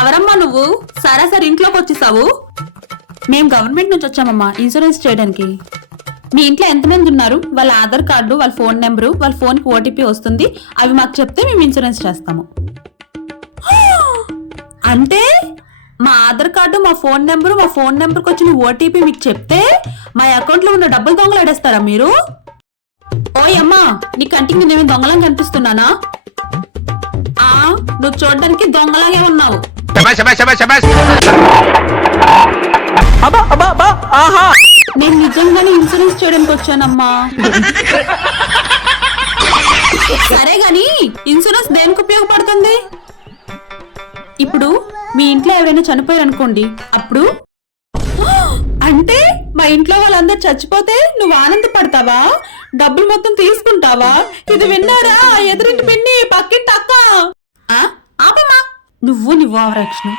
ఎవరమ్మా నువ్వు? సరే ఇంట్లోకి వచ్చేసావు. మేము గవర్నమెంట్ నుంచి వచ్చామమ్మా ఇన్సూరెన్స్ చేయడానికి. మీ ఇంట్లో ఎంతమంది ఉన్నారు? వాళ్ళ ఆధార్ కార్డు, వాళ్ళ ఫోన్ నెంబరు, వాళ్ళ ఫోన్కి ఓటీపీ వస్తుంది. అవి మాకు చెప్తే మేము ఇన్సూరెన్స్ చేస్తాము. అంటే మా ఆధార్ కార్డు, మా ఫోన్ నెంబరు, మా ఫోన్ నెంబర్కి వచ్చిన ఓటీపీ మీకు చెప్తే మా అకౌంట్లో ఉన్న డబ్బులు దొంగలాడేస్తారా మీరు? ఓయ్ అమ్మా, నీ కంటికి నేను దొంగలం కనిపిస్తున్నానా? నువ్వు చూడడానికి దొంగలాగే ఉన్నావు. నేను నిజంగానే ఇన్సూరెన్స్ చేయడానికి వచ్చానమ్మా. సరే గాని ఇన్సూరెన్స్ దేనికి ఉపయోగపడుతుంది? ఇప్పుడు మీ ఇంట్లో ఎవరైనా చనిపోయారు అనుకోండి, అప్పుడు అంటే మా ఇంట్లో వాళ్ళందరూ చచ్చిపోతే నువ్వు ఆనందపడతావా? డబ్బులు మొత్తం తీసుకుంటావా? ఇది విన్నారా ఎదురింటి పిన్ని, పక్కింటి అక్క? ఆపమ్మా, నువ్వు ఓవరాక్షన్.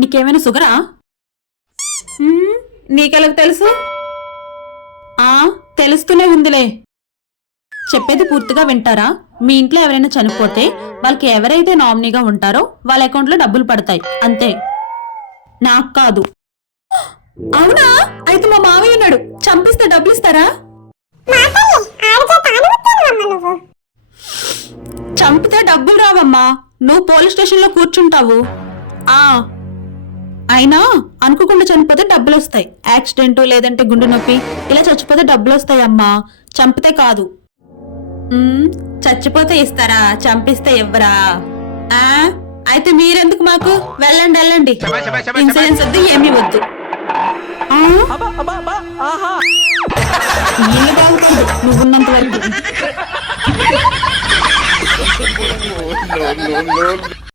నీకేమైనా షుగరా? నీకెలా తెలుసు? తెలుస్తూనే ఉందిలే. చెప్పేది పూర్తిగా వింటారా? మీ ఇంట్లో ఎవరైనా చనిపోతే వాళ్ళకి ఎవరైతే నామినీగా ఉంటారో వాళ్ళ అకౌంట్లో డబ్బులు పడతాయి, అంతే. నాకు కాదు. అవునా? అయితే మా మావయ్య ఉన్నాడు, చంపిస్తే డబ్బులు ఇస్తారా? చంపితే డబ్బులు రావమ్మా, నువ్వు పోలీస్ స్టేషన్ లో కూర్చుంటావు. అయినా అనుకోకుండా చనిపోతే డబ్బులు వస్తాయి. యాక్సిడెంట్ లేదంటే గుండె నొప్పి ఇలా చచ్చిపోతే డబ్బులు వస్తాయి అమ్మా, చంపితే కాదు. చచ్చిపోతే ఇస్తారా, చంపిస్తే ఇవ్వరా? అయితే మీరెందుకు మాకు? వెళ్ళండి. ఇన్సూరెన్స్ వద్దు, ఏమీ వద్దు. నీళ్ళు బాగుపడదు నువ్వున్నంత వరకు.